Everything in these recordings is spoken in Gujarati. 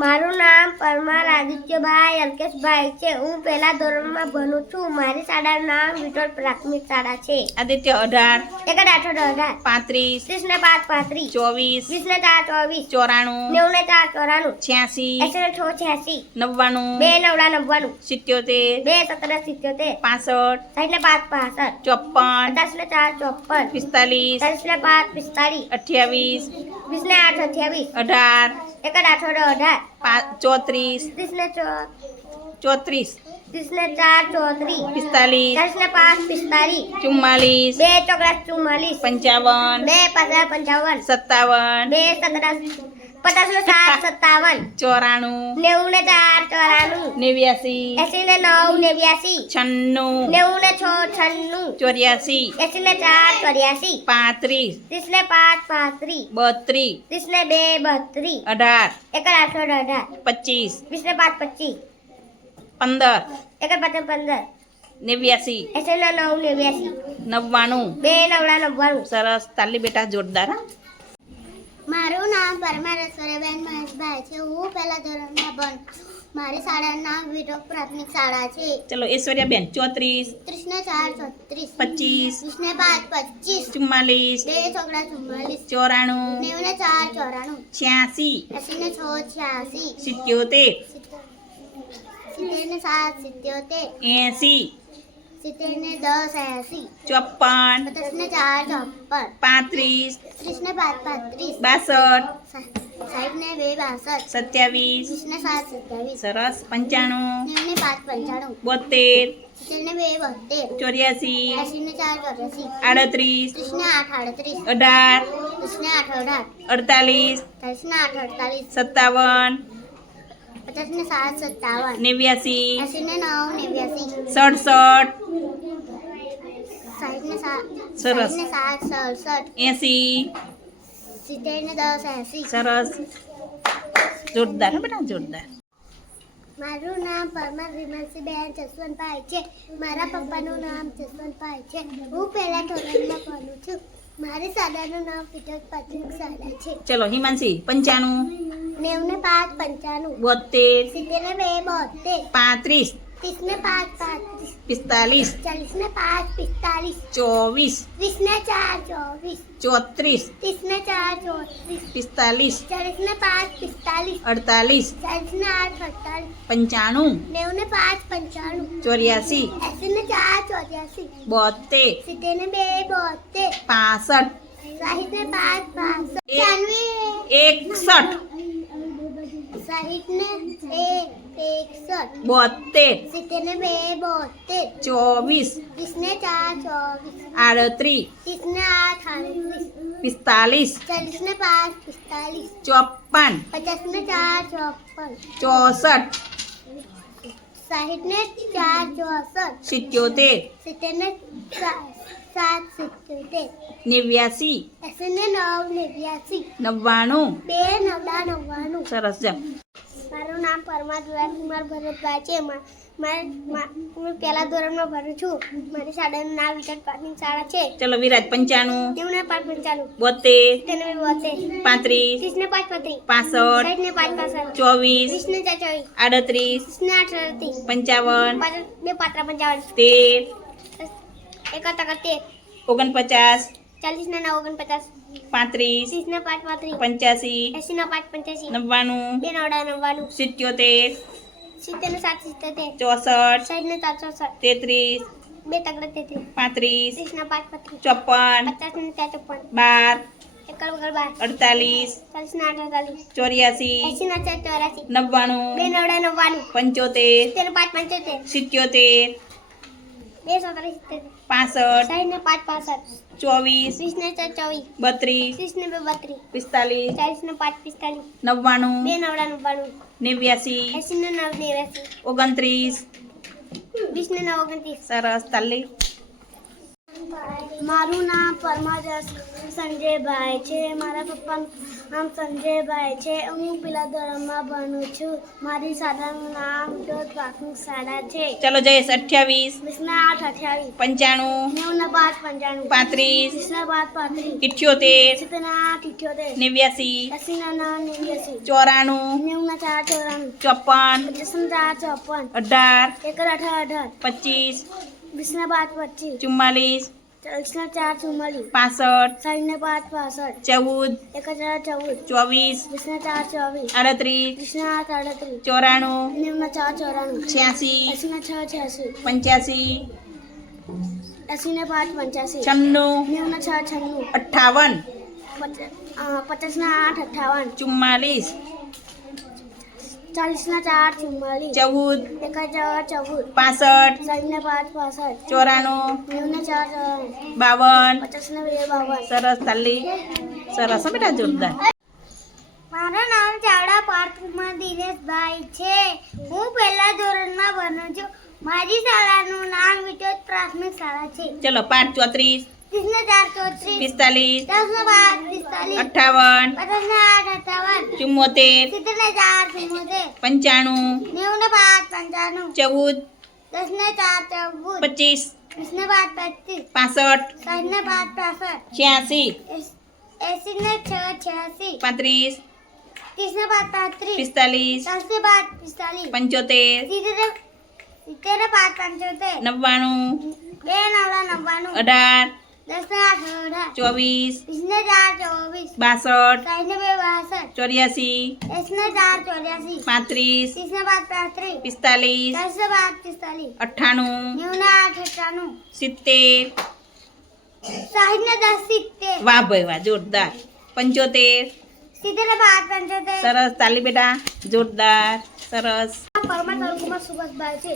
મારું નામ પરમાર આદિત્યભાઈ અલ્કેશભાઈ છે. હું પહેલા ધોરણમાં ભણું છું. મારી શાળાનું નામ વિટોળ પ્રાથમિક શાળા છે. આદિત્ય અઢાર એક આઠ અઢાર. પાંત્રીસ ત્રીસ ને પાંચ પાંત્રીસ. ચોવીસ વીસ ને ચાર ચોવીસ. ચોરાણું નેવું ને ચાર ચોરાણું. છ્યાસી એસી ને છ છ્યાસી. નવ્વાણું બે નવડા નવ્વાણું. સિત્યોતેર બે સત્તર સિત્યોતેર. પાસઠ સાઠ ને પાંચ પાસઠ. ચોપન દસ ને ચાર ચોપન. પિસ્તાલીસ દસ ને પાંચ પિસ્તાલીસ. અઠ્યાવીસ વીસ ને આઠ અઠ્યાવીસ. અઢાર એક આઠ અઢાર. ચોત્રીસ. ચોત્રીસ. પિસ્તાલીસ. ચુમ્માલીસ. બે ચોકડા ચુમ્માલીસ. પંચાવન. બે પચાસ પંચાવન. સત્તાવન. બે સત્તર પચાસ ને સાત સત્તાવન ચોરાણું નેવું ને ચાર ચોરાણું નેવ્યાસી એસી ને નવ નેવ્યાસી છન્નું નેવું ને છ છન્નું ચોર્યાસી એસી ને ચાર ચોર્યાસી પાંત્રીસ ત્રીસ ને પાંચ પાંત્રીસ બત્રીસ ત્રીસ ને બે બત્રીસ અઢાર એક આઠસો અઢાર પચીસ વીસ ને પાંચ પચીસ પંદર એક પચાસ પંદર નેવ્યાસી એસી ને નવ નેવ્યાસી નવ્વાણું બે નવડા નવ્વાણું સરસ તાલી બેટા જોરદાર હા? મારું નામ પરમાર ઐશ્વર્યાબેન મહેશભાઈ છે. હું પહેલા ધોરણમાં ભણ મારી શાળાનું નામ વિરોગ પ્રાથમિક શાળા છે. ચલો ઐશ્વર્યાબેન ચોત્રીસ ત્રીસને ચાર ચોત્રીસ પચીસ ત્રીસને પાંચ પચીસ ચુમ્માલીસ બે ચોકડા ચુમ્માલીસ ચોરાણું નેવને ચાર ચોરાણું છ્યાસી એસીને છ છ્યાસી સિત્યોતેર સિત્તેર ને સાત સિત્યોતેર એંસી સિત્તેર ને દસ એસી ચોપન પચાસ ને ચાર ચોપન પાંત્રીસ ત્રીસ ને પાંચ પાંત્રીસ બાસઠ સાઈઠ ને બે બાસઠ સત્યાવીસ વીસ ને સાત સત્યાવીસ સરસ પંચાણું નેવું ને પાંચ પંચાણું બોતેર સિત્તેર ને બે બોતેર ચોર્યાસી એસી ને ચાર ચોર્યાસી આડત્રીસ ત્રીસ ને આઠ આડત્રીસ અઢાર ત્રીસ ને આઠ અઢાર અડતાલીસ ચાલીસ ને આઠ અડતાલીસ સત્તાવન પચાસ ને સાત સત્તાવન નેવ્યાસી. એસી ને નવ નેવ્યાસી. સડસઠ. સાઠ ને સાત સરસ. ને સાત સડસઠ. એંસી. સિત્તેર ને દસ એસી. સરસ. જોરદાર હે બેટા જોરદાર. મારું નામ પરમાર વિમલસીબેન જસવંતભાઈ છે. મારા પપ્પાનું નામ જસવંતભાઈ છે. હું પહેલા ધોરણમાં ભણું છું. મારી શાળાનું નામ પીટર પ્રાથમિક શાળા છે. ચલો હિમાંશી પંચાણું. નેવું ને પાંચ પંચાણું. બોતેર સિત્તેર ને બે બોતેર પાંત્રીસ. ત્રીસ ને પાંચ પિસ્તાલીસ ચાલીસ ને પાંચ પિસ્તાલીસ ચોવીસ વીસ ને ચાર ચોવીસ ચોત્રીસ ત્રીસ ને ચાર ચોત્રીસ પિસ્તાલીસ ચાલીસ ને પાંચ પિસ્તાલીસ અડતાલીસ ચાલીસ ને આઠ અડતાલીસ પંચાણું નેવું ને પાંચ પંચાણું ચોર્યાસી એસી ને ચાર ચોર્યાસી બોતેર સિત્તેર ને બે બોતેર પાસઠ સાહીઠ ને પાંચ પાસઠ એકસઠ સાહીઠ ને એક એકસઠ બોતેર સિત્તેર ને બે બોતેર ચોવીસ વીસ ને ચાર ચોવીસ આડત્રીસ ત્રીસ ને આઠ આડત્રીસ પિસ્તાલીસ ચાલીસ ને પાંચ પિસ્તાલીસ ચોપન પચાસ ને ચાર ચોપન ચોસઠ સાહીઠ ને ચાર ચોસઠ સિત્યોતેર સિત્તેર ને સા- સાત સિત્તોતેર નેવ્યાસી એસી ને નવ નેવ્યાસી નવ્વાણું બે નવડા નવ્વાણું સરસ જા મારું નામ પરમા પરમાર કુમાર ભરતભાઈ છે. હું પહેલા ધોરણમાં ભરું છું. મારી શાળાનું નામ વિરાટ પ્રાથમિક શાળા છે. ચલો વિરાટ પંચાણું. તેમને પાંચ પંચાણું. બોતેર. તેને બોતેર. પાંત્રીસ. ત્રીસ ને પાંચ પાંત્રીસ પાસઠ. સાઠ ને પાંચ પાસઠ ચોવીસ. વીસ ને ચાર ચોવીસ આડત્રીસ. ત્રીસ ને આઠ અડત્રીસ પંચાવન. પાંચ બે પાત્રા પંચાવન. તેર. એકાતા તેર. ઓગણપચાસ. ચાલીસ ના ઓગણપચાસ. પાંત્રીસ. ત્રીસ ના પાંચ પાંત્રીસ. પંચ્યાસી. એસી ના પાંચ પંચ્યાસી. નવ્વાણું. બે નવડા નવ્વાણું. સિત્યોતેર. સિત્તેર ને સાત સિત્તેર ચોસઠ. સાઠ ને ચાર ચોસઠ. તેત્રીસ. બે તગડા તેત્રીસ. પાંત્રીસ. ત્રીસ ના પાંચ પાંત્રીસ. ચોપન. પચાસ ને ચાર ચોપન. બાર. અડતાલીસ. ચોર્યાસી. નવ્વાણું. બે નવડા નવ્વાણું. પંચોતેર. પાંચ પંચોતેર. સિત્યોતેર. પાસઠ ચોવીસ વીસ ને ચાર ચોવીસ. બત્રીસ ત્રીસ ને બે બત્રીસ. પિસ્તાલીસ ચાલીસ ને પાંચ પિસ્તાલીસ. નવ્વાણું બે નવડા નવ્વાણું. નેવ્યાસી એસી ને નવ નેવ્યાસી. ઓગણત્રીસ વીસ ને નવ ઓગણત્રીસ. સરસ તાલી મારું નામ પરમાજસ સંજયભાઈ છે. મારા પપ્પાનું નામ સંજયભાઈ છે. હું પેલા ધોરણમાં ભણું છું. મારી શાળાનું નામ વિરોધ પ્રાથમિક શાળા છે. ચલો જયેશ અઠ્યાવીસ વિસના આઠ અઠ્યાવીસ. પંચાણું નેવના પાંચ પંચાણું. પાંત્રીસ વિસના પાંચ પાંત્રીસ. ઇઠ્યોતેર સિત્તેરના આઠ ઇઠ્યોતેર. નેવ્યાસી એસીના નવ નેવ્યાસી. ચોરાણું નેવના ચાર ચોરાણું. ચોપન પચાસના ચાર ચોપન. અઢાર એક અઢાર અઢાર. પચીસ વીસના પાંચ પચીસ. ચુમ્માલીસ ચાલીસના ચાર ચુમ્માલીસ પાસઠ. સાઠના પાંચ પાસઠ. ચૌદ. એક હજાર ચૌદ. ચોવીસ. વીસના ચાર ચોવીસ. આડત્રીસ. વીસના આઠ આડત્રીસ. ચોરાણું. નેવના ચાર ચોરાણું. છ્યાસી. એસીના છ છ્યાસી. પંચ્યાસી. એસીના પાંચ પંચ્યાસી. છન્નું. નેવના છ છન્નું. અઠ્ઠાવન. પચ- પચાસના આઠ અઠ્ઠાવન. ચુમ્માલીસ. ચાલીસના ચાર ચુમ્માલીસ. ચૌદ. એક હજાર ચૌદ. પાસઠ. સાઠના પાંચ પાસઠ. ચોરાણું. નેવના ચાર બાવન બાવન. પચાસના બે બાવન. સરસ તાલી સરસ બેટા જોરદાર. મારું નામ ચાવડા પાર્થમાં દિનેશભાઈ છે. હું પહેલા ધોરણમાં ભણું છું. મારી શાળાનું નામ વિટોદ પ્રાથમિક શાળા છે. ચલો પાંચ ચોત્રીસ ચોત્રીસ. પિસ્તાલીસ અઠાવન ચુમ્મોતેર પંચાણું ચૌદ દસને ચાર ચૌદ પચીસ પાસઠ છ્યાસી પાંત્રીસ પિસ્તાલીસ પંચોતેર નવ્વાણું અઢાર ચોવીસ. બાસઠ. ચોર્યાસી. પાંત્રીસ. પિસ્તાલીસ. અઠ્ઠાણું. સિત્તેર. વાહ ભાઈ વાહ જોરદાર. પંચોતેર. સરસ ચાલી બેટા. જોરદાર સરસ. પરમાર તાલુકામાં સુભાષભાઈ છે.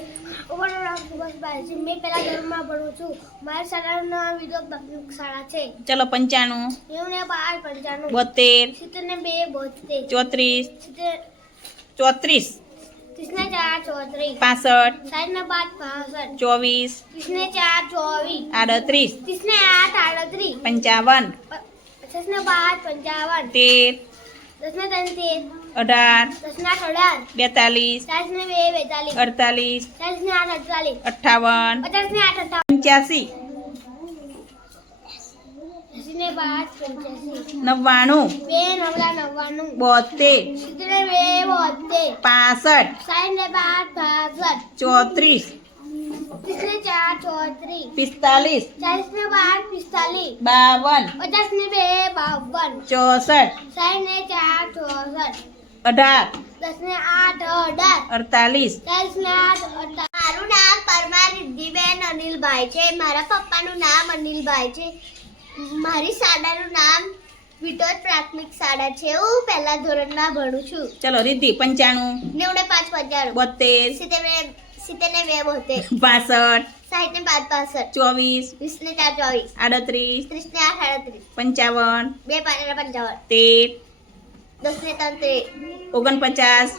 અમારું નામ સુભાષભાઈ છે. મેં પહેલા ધોરણમાં ભણું છું. મારી શાળાનું નામ વિદ્યુત શાળા છે. ચલો પંચાણું. નેવું ને પાંચ પંચાણું. બોતેર. સિત્તેર ને બે બોતેર. ચોત્રીસ. સિત્તેર. ચોત્રીસ. ત્રીસ ને ચાર ચોત્રીસ. પાસઠ. સાઠ ને પાંચ પાસઠ. ચોવીસ. ત્રીસ ને ચાર ચોવીસ. આડત્રીસ. ત્રીસ ને આઠ આડત્રીસ. પંચાવન. પચાસ ને પાંચ પંચાવન. તેર. અઢાર. બેતાલીસ. અડતાલીસ. અઠાવન પંચ્યાસી. નવ્વાણું. બે નવડા નવ્વાણું. બોતેર. પાસઠ. ચોત્રીસ ત્રીસ ને ચાર ચોત્રીસ પિસ્તાલીસ ચાલીસ ને પાંચ પિસ્તાલીસ બાવન પચાસ ને બે બાવન ચોસઠ સાઠ ને ચાર ચોસઠ અઢાર દસ ને આઠ અઢાર અડતાલીસ ચાલીસ ને આઠ મારું નામ પરમાર રિદ્ધિબેન અનિલભાઈ છે. મારા પપ્પાનું નામ અનિલભાઈ છે. મારી શાળાનું નામ વિટોદ પ્રાથમિક શાળા છે. હું પહેલા ધોરણમાં ભણું છું. ચલો રિદ્ધિ પંચાણું. નેવડે પાંચ પંચાણું. બોતેર સિત્તેર ને સિત્તેર ને બે બોતેર બાસઠ. સાહીઠ ને પાંચ પાસઠ. ચોવીસ. વીસ ને ચાર ચોવીસ. આડત્રીસ. ત્રીસ ને આઠ આડત્રીસ. પંચાવન. બે પાંચ ને પંચાવન. તેર. દસ ને ત્રણ તેર. ઓગણપચાસ.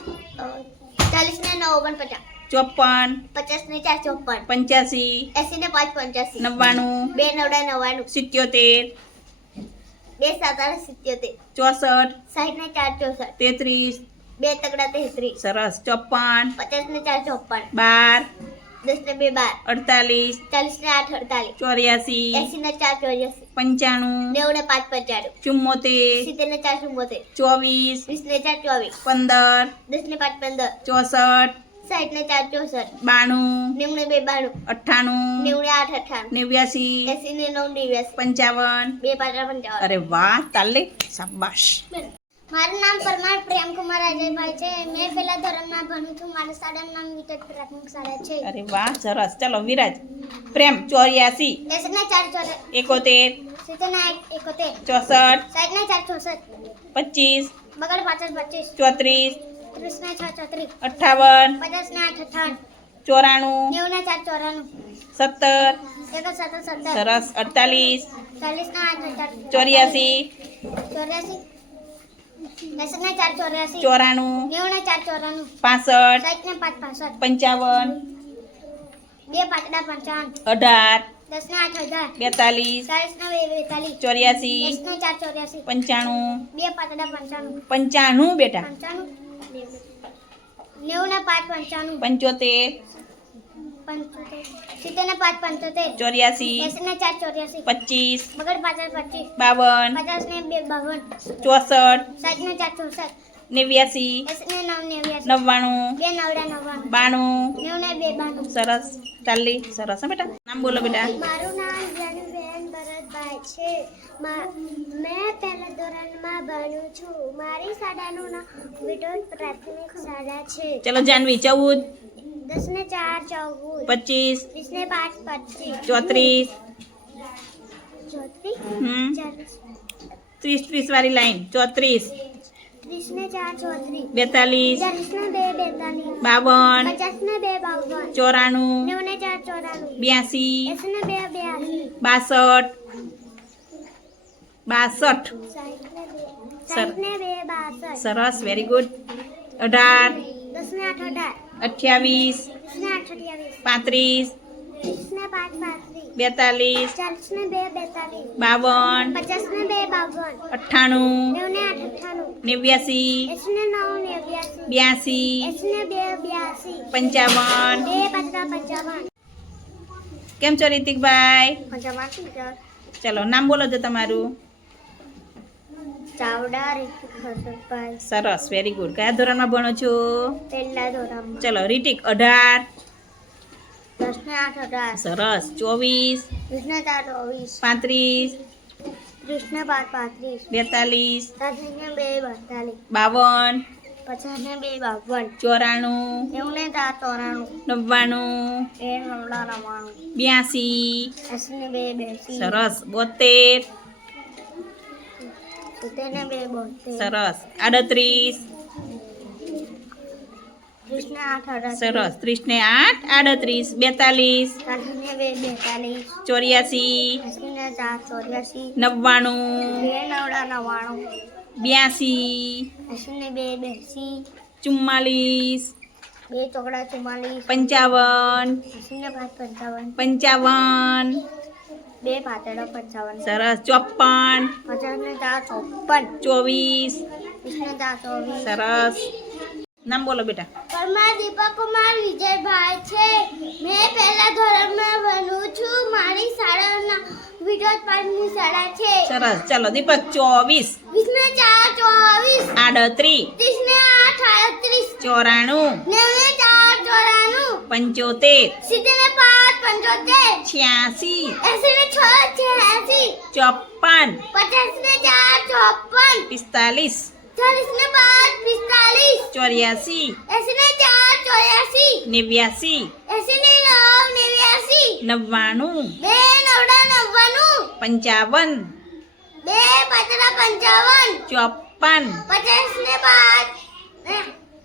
ચાલીસ ને નવ ઓગણપચાસ. ચોપન. પચાસ ને ચાર ચોપન. પંચ્યાસી. એસી ને પાંચ પંચ્યાસી. નવ્વાણું. બે નવડા નવ્વાણું. સિત્યોતેર. બે સાત સિત્યોતેર. ચોસઠ. સાહીઠ ને ચાર ચોસઠ. તેત્રીસ. બે તગડા તેત્રીસ સરસ. ચોપન. પચાસ ને ચાર ચોપન. બાર. દસ ને બે બાર. અડતાલીસ. ચાલીસ ને આઠ અડતાલીસ. ચોર્યાસી. એસી ને ચાર ચોર્યાસી. પંચાણું. નેવું ને પાંચ પંચાણું. ચુમ્મોતેર સિત્તેર ને ચાર ચુમ્મોતેર ચોવીસ. વીસ ને ચાર ચોવીસ. પંદર. દસ ને પાંચ પંદર. ચોસઠ. સાઠ ને ચાર ચોસઠ. બાણું. નેવું ને બે બાણું. અઠ્ઠાણું. નેવું ને આઠ અઠ્ઠાણું. નેવ્યાસી. એસી ને નવ નેવ્યાસી. પંચાવન. બે પાંચ પંચાવન. અરે વાહ તાલે. શાબાશ. મારું નામ પરમાર પ્રેમકુમાર અજયભાઈ છે. મેં પહેલા ધોરણમાં ભણું છું. મારું શાળાનું નામ વિટેક પ્રાથમિક શાળા છે. અરે વાહ સરસ. ચાલો વિરાજ. પ્રેમ ચોર્યાસી. દસ ને ચાર ચોર એકોતેર. સિત્તેર ને એકોતેર. ચોસઠ. સાઠ ને ચાર ચોસઠ. પચીસ. બગડ પાછળ પચીસ. ચોત્રીસ. ત્રીસ ને છ ચોત્રીસ. અઠ્ઠાવન. પચાસ ને આઠ અઠાવન ચોરાણું. નેવું ને ચાર ચોરાણું. સત્તર. સરસ. અડતાલીસ. ચાલીસ ને આઠ ચોર્યાસી. ચોર્યાસી દસ ને ચાર ચોર્યાસી ચોરાણું. પાસઠ. સાઠ પાંચ પાસઠ. પંચાવન. બે પાંચડા પંચાવન. અઢાર. દસ ને આઠ હજાર. બેતાલીસ. બેતાલીસ. ચોર્યાસી. પંચાણું. બે પાતળા પંચાણું. પંચાણું બેટા. પંચાણું. નેવું ને પાંચ પંચાણું. પંચોતેર. સિત્તેર ને પાંચ પંચોતેર. ચોર્યાસી. ને ચાર ચોર્યાસી. પચીસ. બગડ પાછળ પચીસ. બાવન. પચાસ ને બે બાવન. ચોસઠ. સાત ને ચાર ચોસઠ. નેવ્યાસી. ને નવ નેવ્યાસી. નવ્વાણું. બે નવડા નવ્વાણું. બાણું. નેવું ને બે બાણું. સરસ. ચાલી. સરસ બેટા. નામ બોલો બેટા. મારું નામ જાનુબેન ભરતભાઈ છે. મેં પહેલા ધોરણમાં ભણું છું. મારી શાળાનું નામ વિડોલ પ્રાથમિક શાળા છે. ચલો જાનવી ચૌદ. દસ ને ચાર ચૌદ પચીસ વીસ ને પાંચ પચીસ ચોત્રીસ ત્રીસ ત્રીસ વાળી લાઈન ચોત્રીસ બેતાલીસ બાવન ચોરાણું બ્યાસી બાસઠ બાસઠ સરસ વેરી ગુડ અઢાર દસ ને આઠ અઢાર અઠ્યાવીસ પાંત્રીસ બેતાલીસ બાવન અઠ્ઠાણું નેવ્યાસી બ્યાસી પંચાવન. કેમ છો રીતિકભાઈ? ચલો નામ બોલો છો તમારું. ચાવડા રીતિક સરસ વેરી ગુડ કયા ધોરણમાં ભણો છો? પહેલા ધોરણમાં. ચલો રીતિક અઢાર. દસ ને આઠ અઢાર. સરસ ચોવીસ. વીસ ને ચાર ચોવીસ. પાંત્રીસ. ત્રીસ ને પાંચ પાંત્રીસ. બેતાલીસ. ને બે બેતાલીસ. બાવન. પચાસ ને બે બાવન. ચોરાણું. નેવું ને ચાર ચોરાણું. નવ્વાણું. એ નવડા નવ્વાણું. બ્યાસી. એસી ને બે બેસી. સરસ બોતેર. સરસ. આડત્રીસ. સરસ. ત્રીસ ને આઠ આડત્રીસ. બેતાલીસ. ચોર્યાસી. નવ્વાણું. બ્યાસી. ચુમ્માલીસ. બે ચોકડા ચુમ્માલીસ. પંચાવન. પંચાવન. બે પાતળો પંચાવન સરસ. ચોપન પચાસ ચાર ચોપન ચોવીસ. વીસ ચાર ચોવીસ. સરસ. નામ બોલો બેટા. પરમાર દીપક કુમાર વિજયભાઈ છે. મેં પહેલા ધોરણમાં ભણું છું. મારી શાળાના વિરોધ પાટની શાળા છે. સરસ. ચાલો દીપક ચોવીસ. વીસ ને ચાર ચોવીસ. આડત્રીસ. ત્રીસ ને આઠ આડત્રીસ. ચોરાણું. નેવું ને ચાર ચોરાણું પંચોતેર. સિત્તેર ને પાંચ પંચોતેર. છ્યાસી. એસી ને છ છ્યાસી. ચોપન પચાસ ને ચાર ચોપન પિસ્તાલીસ. ચાલીસ ને પાંચ પિસ્તાલીસ. ચોર્યાસી. એસી ને ચાર ચોર્યાસી. નેવ્યાસી. એસી ને નવ નેવ્યાસી. નવ્વાણું. બે નવડા નવ્વાણું. પંચાવન. બે પચરા પંચાવન. ચોપન પચાસ ને પાંચ.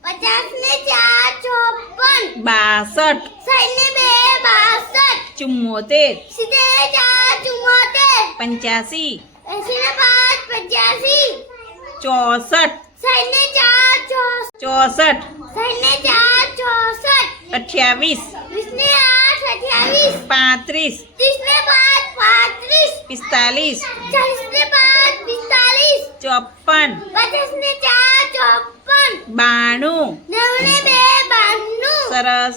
પચાસ ને ચાર ચોપન બાસઠ સાઠ ને બે બાસઠ ચુમ્મોતેર સિત્તેર ને ચાર ચુમ્મોતેર પંચ્યાસી એસી ને પાંચ પંચ્યાસી ચોસઠ સાઠ ને ચાર ચોસ ચોસઠ સાઠ ને ચાર ચોસઠ અઠ્યાવીસ વીસ ને આઠ અઠ્યાવીસ પાંત્રીસ ત્રીસ ને પાંચ પાંત્રીસ પિસ્તાલીસ ચાલીસ ને પાંચ પિસ્તાલીસ ચોપન પચાસ ને ચાર ચોપન બાણું. નવને બે બાણું. સરસ.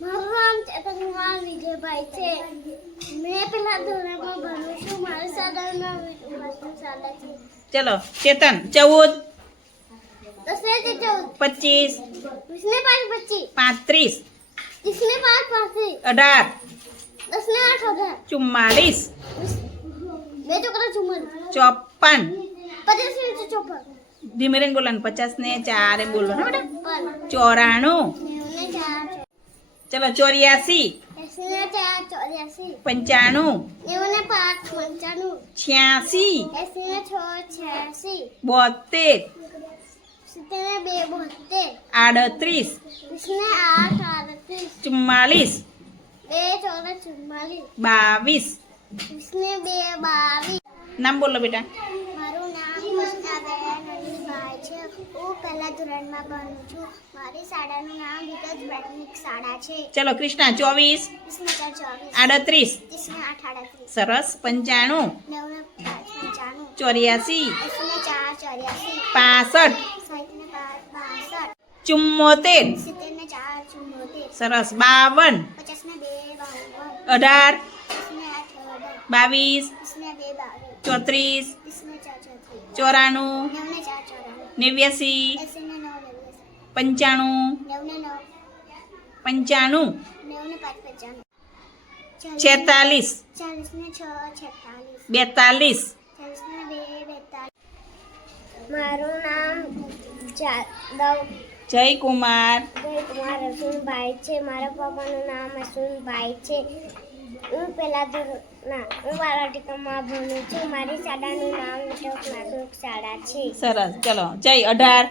મારું નામ ચેતનકુમાર વિજયભાઈ છે. મેં પેલા ધોરણમાં ભણું છું. મારી સાધારણ વિદ્યાભ્યાસની શાળા છે. ચલો ચેતન ચૌદ. પચીસ. પાંત્રીસ. અઢાર. દસ ને આઠ અઢાર? ચુમ્માલીસ ચોપન પચાસ ચોપન ધીમે રહીને બોલવાનું પચાસ ને ચારે બોલવાનું બેટા ચોરાણું. ચાર ચલો, ચોર્યાસી. પંચાણું. છ્યાસી. બોતેર આડત્રીસ. ચુમ્માલીસ બાવીસ. નામ બોલો બેટા. છે. હું પહેલા ધોરણમાં ભણું છું. મારી શાળાનું નામ વિગત પ્રાથમિક શાળા છે. ચલો કૃષ્ણા ચોવીસ. આડત્રીસ. ત્રીસને આઠ આડત્રીસ સરસ પંચાણું. નવને પાંચ પંચાણું. ચોર્યાસી. એસીને ચાર ચોર્યાસી. પાસઠ. બાસઠ. ચુમ્મોતેર. સિત્તેરને ચાર ચુમ્મોતેર. સરસ બાવન. પચાસને બે બાવન. અઢાર. બાવીસ. ચોત્રીસ. ચોરાણું. નેવ્યાસી પંચાણું પંચાણું છેતાલીસ બેતાલીસ. મારું નામ જાદવ જય કુમાર જયકુમાર અસુનભાઈ છે. મારા પપ્પાનું નામ અસુનભાઈ છે. હું પહેલા ધોરણના હું બાલાટીકામાં ભણું છું. મારી શાળાનું નામ પ્રાથમિક શાળા છે. સરસ ચલો જય અઢાર.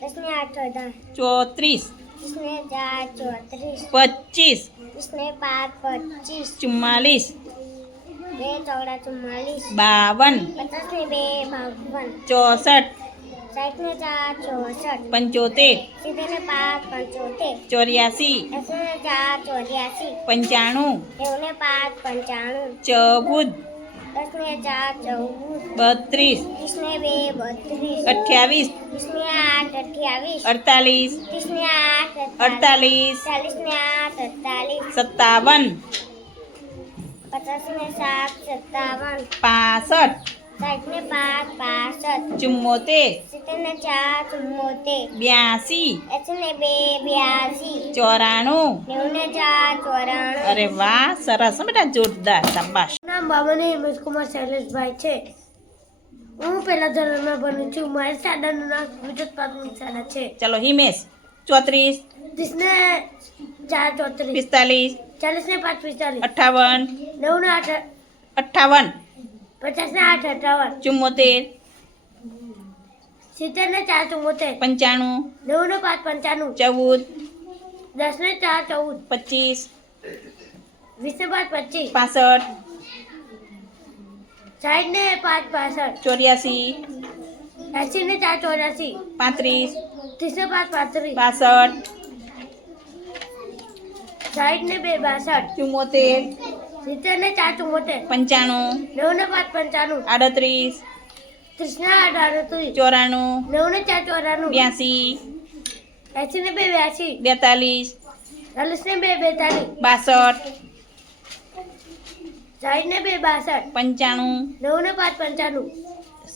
દસને આઠ અઢાર. ચોત્રીસ. ત્રીસને ચાર ચોત્રીસ. પચીસ. ત્રીસને પાંચ પચીસ. ચુમ્માલીસ. બે ચોગડા ચુમ્માલીસ. બાવન. પચાસને બે બાવન. ચોસઠ. પંચોતેર. ચોર્યાસી. પંચાણું. નેવુંને પાંચ પંચાણું. ચૌદ. બત્રીસ. અઠ્યાવીસ. અડતાલીસ. અડતાલીસ. સત્તાવન. પચાસને સત્તાવન પાંચ પાસઠ ચુમ્મોતેર. સિત્તેરને ચાર ચુમ્મોતેર. બ્યાસી. એસીને બે બ્યાસી. ચોરાણું. નેવુંને ચાર ચોરાણું. અરે વાહ સરસ હો બેટા જોરદાર શાબાશ. નામ બાબાને હિમેશકુમાર શૈલેષભાઈ છે. હું પહેલા ધોરણમાં ભણું છું. મારી શાળાનું નામ વિદ્યુત પ્રાથમિક શાળા છે. ચલો હિમેશ ચોત્રીસ. ત્રીસને ચાર ચોત્રીસ. પિસ્તાલીસ. ચાલીસ ને પાંચ પિસ્તાલીસ. અઠ્ઠાવન નવને આઠ. અઠ્ઠાવન પચાસને આઠ અઠાવન ચુમ્મોતેર સિત્તેરને ચાર ચુમ્મોતેર પંચાણું નવને પાંચ પંચાણું ચૌદ દસને ચાર ચૌદ પચીસ વીસને પાંચ પચીસ પાસઠ સાઠને પાંચ પાસઠ ચોર્યાસી એંસીને ચાર ચોર્યાસી પાંત્રીસ ત્રીસને પાંચ પાંત્રીસ બાસઠ સાઠને બે બાસઠ ચુમ્મોતેર સિત્તેરને ચાર ચુમ્મોતેર પંચાણું. નવને પાંચ પંચાણું. આડત્રીસ. ત્રીસને આડત્રીસ ચોરાણું. નવને ચાર ચોરાણું. બ્યાસી. એંસીને બે બ્યાસી. બેતાલીસ. ચાલીસને બે બેતાલીસ. બાસઠ. સાઠને બે બાસઠ. પંચાણું. નવને પાંચ પંચાણું.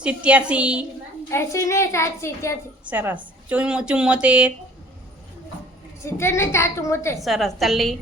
સિત્યાસી. એંસીને સાત સિત્યાસી. સરસ. ચુમ્મો- ચુમ્મોતેર. સિત્તેરને ચાર ચુમ્મોતેર. સરસ. તાલી